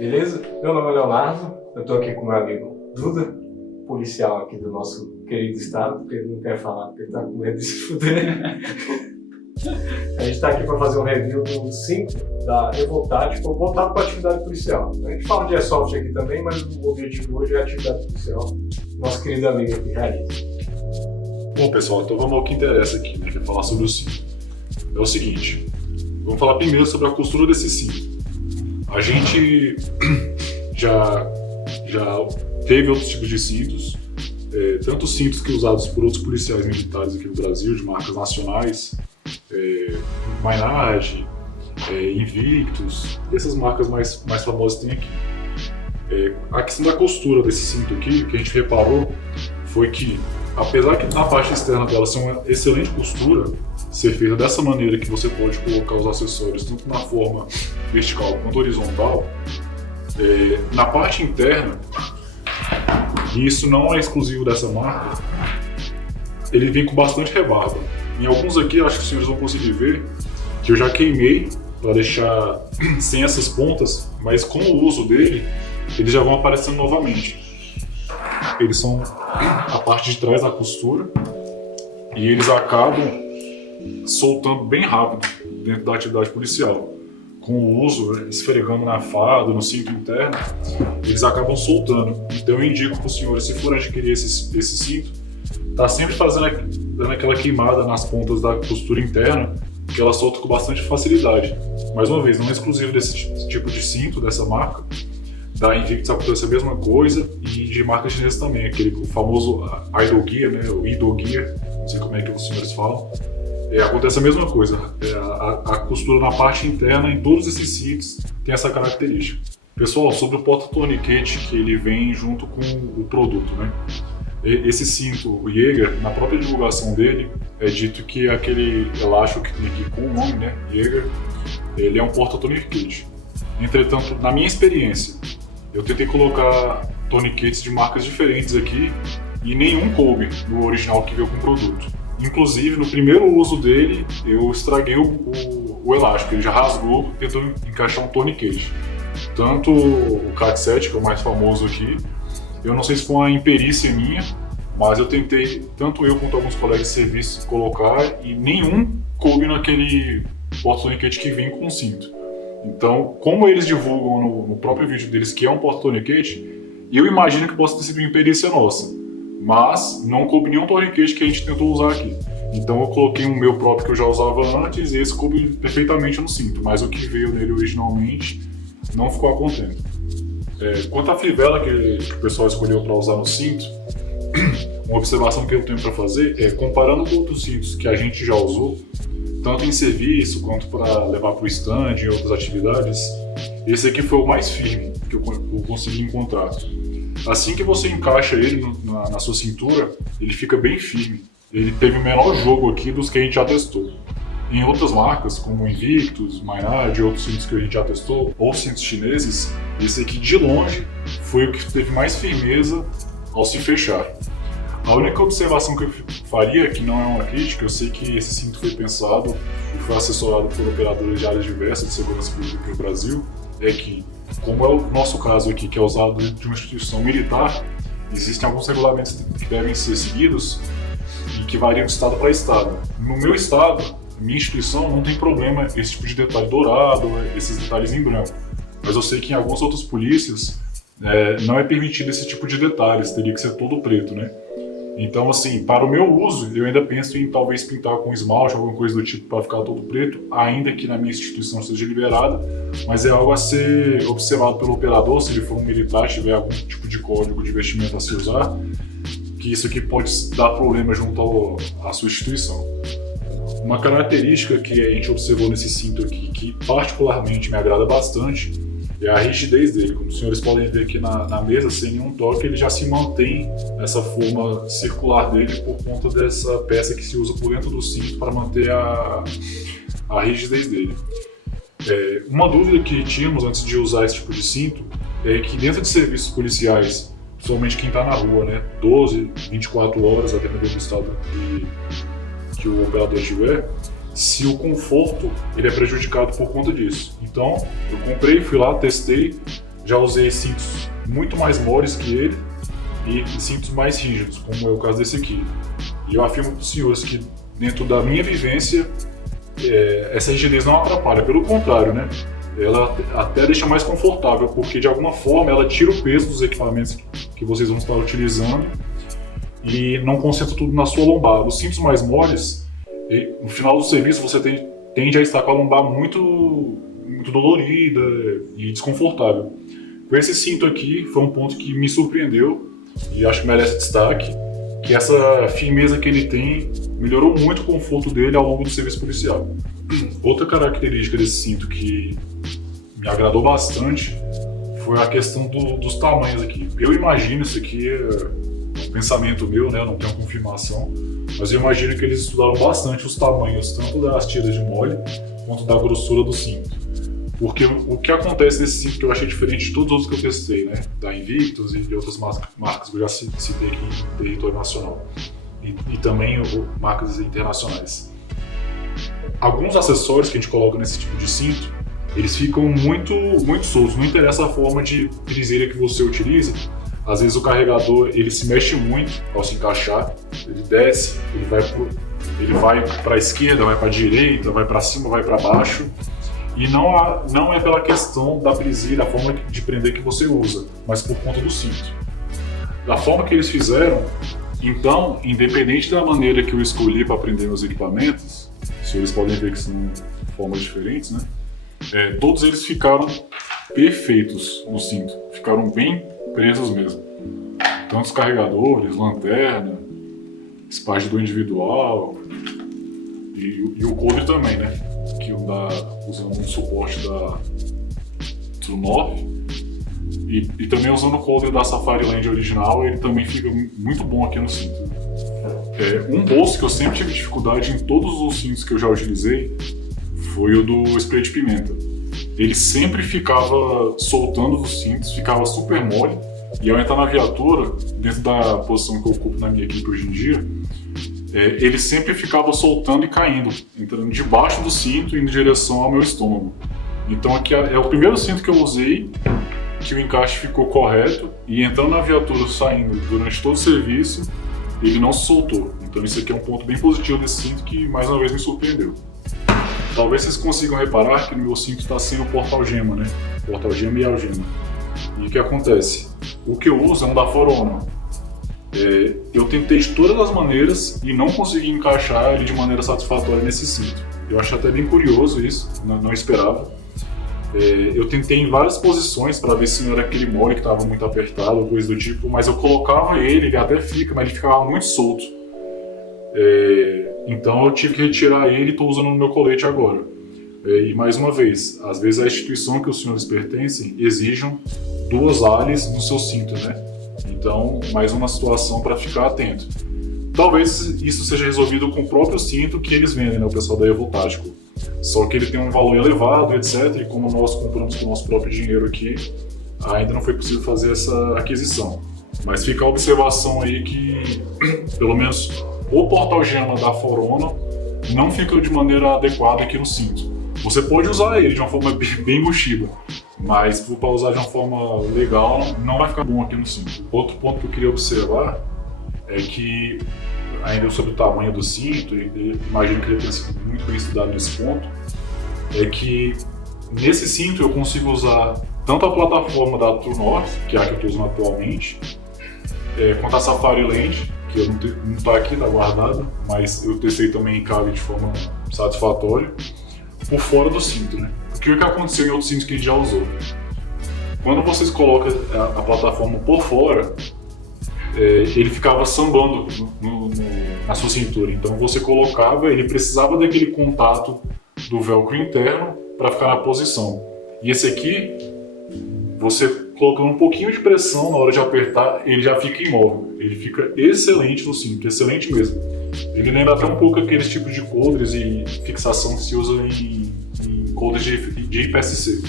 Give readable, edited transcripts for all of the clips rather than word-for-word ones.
Beleza? Meu nome é Leonardo, eu tô aqui com meu amigo Duda, policial aqui do nosso querido estado, porque ele não quer falar, porque ele tá com medo de se fuder. A gente tá aqui para fazer um review do 5 da Evo Tático, voltado para a atividade policial. A gente fala de airsoft aqui também, mas o objetivo hoje é a atividade policial. Nosso querido amigo aqui, realiza. Bom, pessoal, então vamos ao que interessa aqui, né? Que é falar sobre o cinto. É o seguinte, vamos falar primeiro sobre a costura desse cinto. A gente já teve outros tipos de cintos, tanto cintos que usados por outros policiais militares aqui no Brasil, de marcas nacionais, Maynard, Invictus, essas marcas mais famosas tem aqui. A questão da costura desse cinto aqui, que a gente reparou, foi que, apesar que na parte externa dela ser uma excelente costura, ser feita dessa maneira que você pode colocar os acessórios tanto na forma vertical quanto horizontal, na parte interna, e isso não é exclusivo dessa marca, ele vem com bastante rebarba. Em alguns aqui, acho que os senhores vão conseguir ver, que eu já queimei para deixar sem essas pontas, mas com o uso dele, eles já vão aparecendo novamente. Eles são a parte de trás da costura e eles acabam soltando bem rápido dentro da atividade policial. Com o uso, esfregando na farda, no cinto interno, eles acabam soltando. Então eu indico para os senhores, se forem adquirir esse cinto, tá sempre dando aquela queimada nas pontas da costura interna, que ela solta com bastante facilidade. Mais uma vez, não é exclusivo desse tipo de cinto, dessa marca. Da Invictus acontece a mesma coisa, e de marcas chinesas também, o famoso Idle Gear, né, o Idle Gear, não sei como é que os senhores falam. Acontece a mesma coisa, a costura na parte interna em todos esses cintos tem essa característica. Pessoal, sobre o porta-torniquete que ele vem junto com o produto, né? Esse cinto, o Jaeger, na própria divulgação dele, é dito que aquele elástico que tem aqui com o nome, né, Jaeger, ele é um porta-torniquete. Entretanto, na minha experiência, eu tentei colocar torniquetes de marcas diferentes aqui e nenhum coube no original que veio com o produto. Inclusive, no primeiro uso dele, eu estraguei o elástico, ele já rasgou tentando encaixar um torniquete. Tanto o CAT 7, que é o mais famoso aqui, eu não sei se foi uma imperícia minha, mas eu tentei, tanto eu quanto alguns colegas de serviço, colocar e nenhum coube naquele porta-torniquete que vem com o cinto. Então, como eles divulgam no próprio vídeo deles que é um porta-torniquete, eu imagino que possa ter sido uma imperícia nossa. Mas não coube nenhum torniquete que a gente tentou usar aqui. Então eu coloquei um meu próprio que eu já usava antes e esse coube perfeitamente no cinto, mas o que veio nele originalmente não ficou a contento. Quanto à fivela que o pessoal escolheu para usar no cinto, uma observação que eu tenho para fazer é, comparando com outros cintos que a gente já usou, tanto em serviço quanto para levar para o stand e outras atividades, esse aqui foi o mais firme que eu consegui encontrar. Assim que você encaixa ele na sua cintura, ele fica bem firme. Ele teve o menor jogo aqui dos que a gente já testou. Em outras marcas, como Invictus, Maynard e outros cintos que a gente já testou, ou cintos chineses, esse aqui de longe foi o que teve mais firmeza ao se fechar. A única observação que eu faria, que não é uma crítica, eu sei que esse cinto foi pensado e foi assessorado por operadores de áreas diversas de segurança pública no Brasil, é que, como é o nosso caso aqui, que é usado dentro de uma instituição militar, existem alguns regulamentos que devem ser seguidos e que variam de estado para estado. No meu estado, minha instituição, não tem problema esse tipo de detalhe dourado, esses detalhes em branco. Mas eu sei que em algumas outras polícias não é permitido esse tipo de detalhes, teria que ser todo preto, né? Então, assim, para o meu uso, eu ainda penso em talvez pintar com esmalte, alguma coisa do tipo para ficar todo preto, ainda que na minha instituição seja liberada, mas é algo a ser observado pelo operador, se ele for um militar, tiver algum tipo de código de vestimenta a se usar, que isso aqui pode dar problema junto à sua instituição. Uma característica que a gente observou nesse cinto aqui, que particularmente me agrada bastante, é a rigidez dele. Como os senhores podem ver aqui na mesa, sem nenhum toque, ele já se mantém nessa forma circular dele por conta dessa peça que se usa por dentro do cinto para manter a rigidez dele. Uma dúvida que tínhamos antes de usar esse tipo de cinto é que dentro de serviços policiais, principalmente quem está na rua, né, 12, 24 horas, dependendo do estado que o operador tiver, se o conforto ele é prejudicado por conta disso. Então, eu comprei, fui lá, testei, já usei cintos muito mais moles que ele e cintos mais rígidos, como é o caso desse aqui. E eu afirmo para os senhores que, dentro da minha vivência, essa rigidez não atrapalha, pelo contrário, né? Ela até deixa mais confortável, porque de alguma forma ela tira o peso dos equipamentos que vocês vão estar utilizando e não concentra tudo na sua lombar. Os cintos mais moles, no final do serviço você tende a estar com a lombar muito dolorida e desconfortável. Com esse cinto aqui foi um ponto que me surpreendeu e acho que merece destaque, que essa firmeza que ele tem melhorou muito o conforto dele ao longo do serviço policial. Outra característica desse cinto que me agradou bastante foi a questão dos tamanhos aqui. Eu imagino, isso aqui é um pensamento meu, né? Eu não tenho confirmação, mas eu imagino que eles estudaram bastante os tamanhos, tanto das tiras de mole quanto da grossura do cinto. Porque o que acontece nesse cinto que eu achei diferente de todos os outros que eu testei, né? Da Invictus e de outras marcas que eu já citei aqui em território nacional. E também marcas internacionais. Alguns acessórios que a gente coloca nesse tipo de cinto, eles ficam muito soltos, não interessa a forma de viseira que você utilize. Às vezes o carregador ele se mexe muito ao se encaixar, ele desce, ele vai para a esquerda, vai para a direita, vai para cima, vai para baixo. E não é pela questão da viseira, a forma de prender que você usa, mas por conta do cinto. Da forma que eles fizeram, então, independente da maneira que eu escolhi para prender meus equipamentos, os senhores podem ver que são formas diferentes, né? Todos eles ficaram perfeitos no cinto, ficaram bem presos mesmo. Tanto os carregadores, lanterna, espargidor individual e o coldre também, né? Que usando um suporte da True North e também usando o coldre da Safari Land original, ele também fica muito bom aqui no cinto. Um bolso que eu sempre tive dificuldade em todos os cintos que eu já utilizei foi o do spray de pimenta. Ele sempre ficava soltando dos cintos, ficava super mole, e ao entrar na viatura, dentro da posição que eu ocupo na minha equipe hoje em dia, ele sempre ficava soltando e caindo, entrando debaixo do cinto e indo em direção ao meu estômago. Então aqui é o primeiro cinto que eu usei, que o encaixe ficou correto, e entrando na viatura, saindo durante todo o serviço, ele não se soltou. Então isso aqui é um ponto bem positivo desse cinto que mais uma vez me surpreendeu. Talvez vocês consigam reparar que no meu cinto está sem o porta-algema, né? Porta-algema e algema. E o que acontece? O que eu uso é um da For Honor. Eu tentei de todas as maneiras e não consegui encaixar ele de maneira satisfatória nesse cinto. Eu achei até bem curioso isso, não esperava. Eu tentei em várias posições para ver se não era aquele mole que estava muito apertado ou coisa do tipo, mas eu colocava ele até fica, mas ele ficava muito solto. Então eu tive que retirar ele e estou usando no meu colete agora. E mais uma vez, às vezes a instituição que os senhores pertencem exijam 2 ales no seu cinto, né? Então, mais uma situação para ficar atento. Talvez isso seja resolvido com o próprio cinto que eles vendem, né? O pessoal da Evo Tático. Só que ele tem um valor elevado, etc. E como nós compramos com o nosso próprio dinheiro aqui, ainda não foi possível fazer essa aquisição. Mas fica a observação aí que, pelo menos, o porta-algema da For Honor não fica de maneira adequada aqui no cinto. Você pode usar ele de uma forma bem Mushiba, mas para usar de uma forma legal não vai ficar bom aqui no cinto. Outro ponto que eu queria observar é que, ainda sobre o tamanho do cinto, e imagino que ele tenha sido muito bem estudado nesse ponto, é que nesse cinto eu consigo usar tanto a plataforma da True North, que é a que eu estou usando atualmente, quanto a Safari Land, que não está aqui, está guardada, mas eu testei também em cabo de forma satisfatória, por fora do cinto, né? Porque o que aconteceu em outros cintos que a gente já usou? Quando vocês colocam a plataforma por fora, ele ficava sambando na sua cintura. Então você colocava, ele precisava daquele contato do velcro interno para ficar na posição. E esse aqui, você colocando um pouquinho de pressão na hora de apertar, ele já fica imóvel. Ele fica excelente no cinto, excelente mesmo. Ele lembra até um pouco aqueles tipos de coldres e fixação que se usa em coldres de IPSC.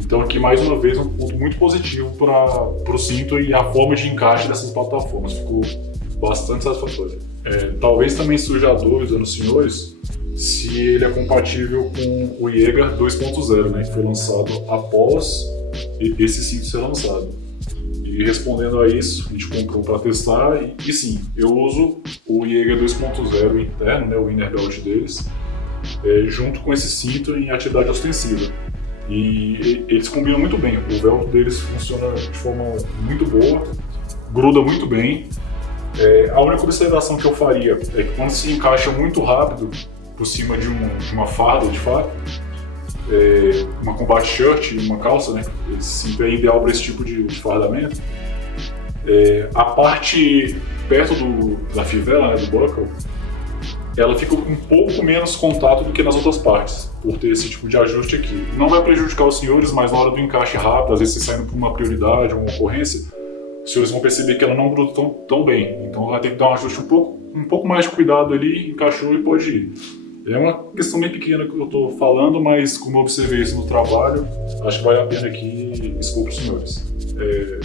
Então aqui mais uma vez um ponto muito positivo para o cinto e a forma de encaixe dessas plataformas. Ficou bastante satisfatório. Talvez também surja a dúvida nos senhores se ele é compatível com o Jaeger 2.0, né, que foi lançado após esse cinto ser lançado. E respondendo a isso, a gente comprou para testar e sim, eu uso o Jaeger 2.0 interno, né, o inner belt deles, junto com esse cinto em atividade ostensiva. E eles combinam muito bem, o velcro deles funciona de forma muito boa, gruda muito bem. A única observação que eu faria é que quando se encaixa muito rápido por cima de uma farda de fato, uma combat shirt e uma calça, né? Esse cinto é ideal para esse tipo de fardamento. A parte perto da fivela, né, do buckle, ela fica com um pouco menos contato do que nas outras partes, por ter esse tipo de ajuste aqui. Não vai prejudicar os senhores, mas na hora do encaixe rápido, às vezes você saindo por uma prioridade ou uma ocorrência, os senhores vão perceber que ela não gruda tão bem. Então vai ter que dar um ajuste um pouco mais de cuidado ali, encaixou e pode ir. É uma questão bem pequena que eu estou falando, mas como eu observei isso no trabalho, acho que vale a pena aqui expor para os senhores.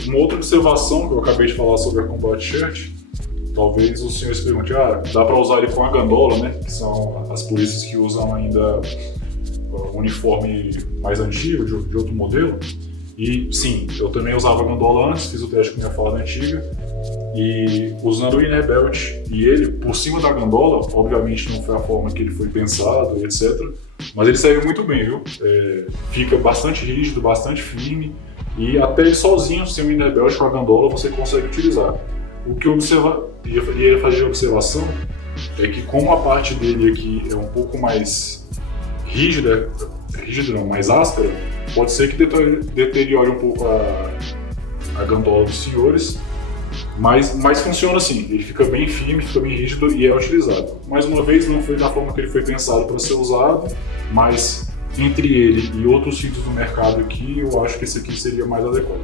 Uma outra observação que eu acabei de falar sobre a Combat Shirt, talvez os senhores perguntem, dá para usar ele com a gandola, né? Que são as polícias que usam ainda o uniforme mais antigo, de outro modelo. E sim, eu também usava a gandola antes, fiz o teste com minha farda antiga. E usando o inner belt e ele por cima da gandola, obviamente não foi a forma que ele foi pensado, etc. Mas ele serve muito bem, viu? Fica bastante rígido, bastante firme e até ele sozinho, sem o inner belt com a gandola, você consegue utilizar. O que eu ia fazer de observação é que como a parte dele aqui é um pouco mais rígida não, mais áspera, pode ser que deteriore um pouco a gandola dos senhores. Mas funciona assim, ele fica bem firme, fica bem rígido e é utilizado. Mais uma vez, não foi da forma que ele foi pensado para ser usado, mas entre ele e outros cintos do mercado aqui, eu acho que esse aqui seria mais adequado.